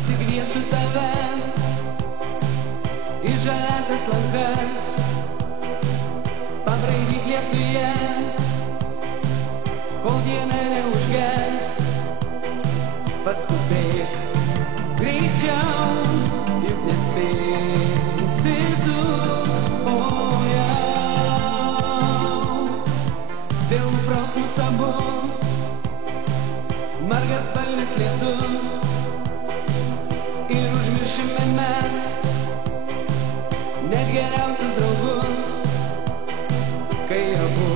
pasikviesiu tave į žaliasias lankas, pabraidyk lietuje, kol diena neužges. Paskubėk greičiau, juk nespėsi tu, o jau vėl nubrauks mus abu margaspalvis lietus ir užmiršime mes net geriausius draugus, kai abu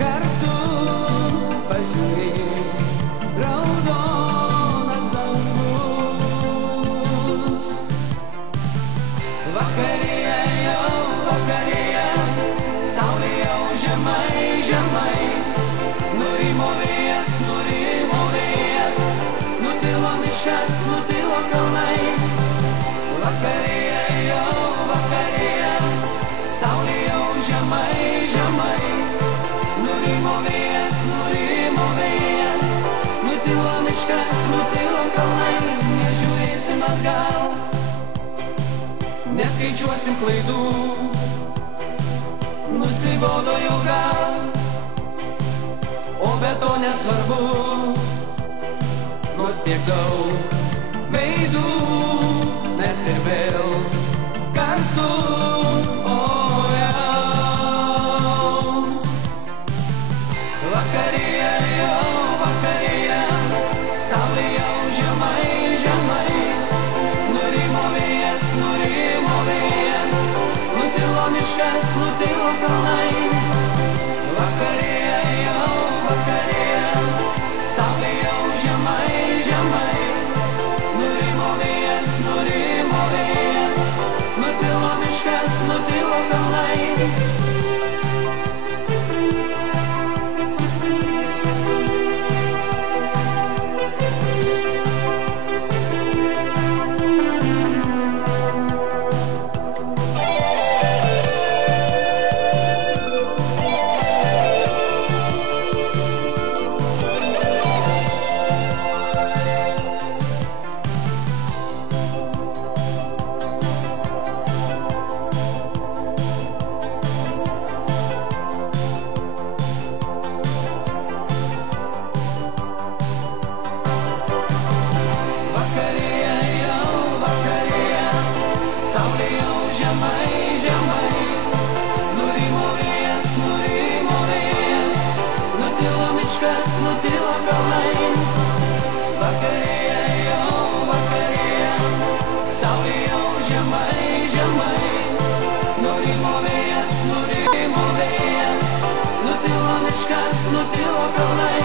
kartu pažiūrėk raudonas dangus. Vakarėja jau vakarėja, saulė jau žemai, žemai, nurimo vėjas, nutilo miškas, nutilo kalnai. Vakarėja jau vakarėja, saulė jau žemai, žemai, nurimo vėjas, nutilo miškas, nutilo kalnai. Nežiūrėsim atgal, neskaičiuosim klaidų, nusibodo jau gal, o be to nesvarbu, nors tiek daug veidų, mes ir vėl kartu, o jau vakarėja jau vakarėja, saulė jau žemai, žemai, nurimo vėjas, nutilo miškas, nutilo kalnai. Vakarėja jau vakarėja, saulė jau žemai, žemai, nurimo vėjas, nutilo miškas, nutilo kalnai. Nutilo kalnai. Vakarėja jau vakarėja, saulė jau žemai, žemai, nurimo vėjas, nutilo miškas, nutilo kalnai.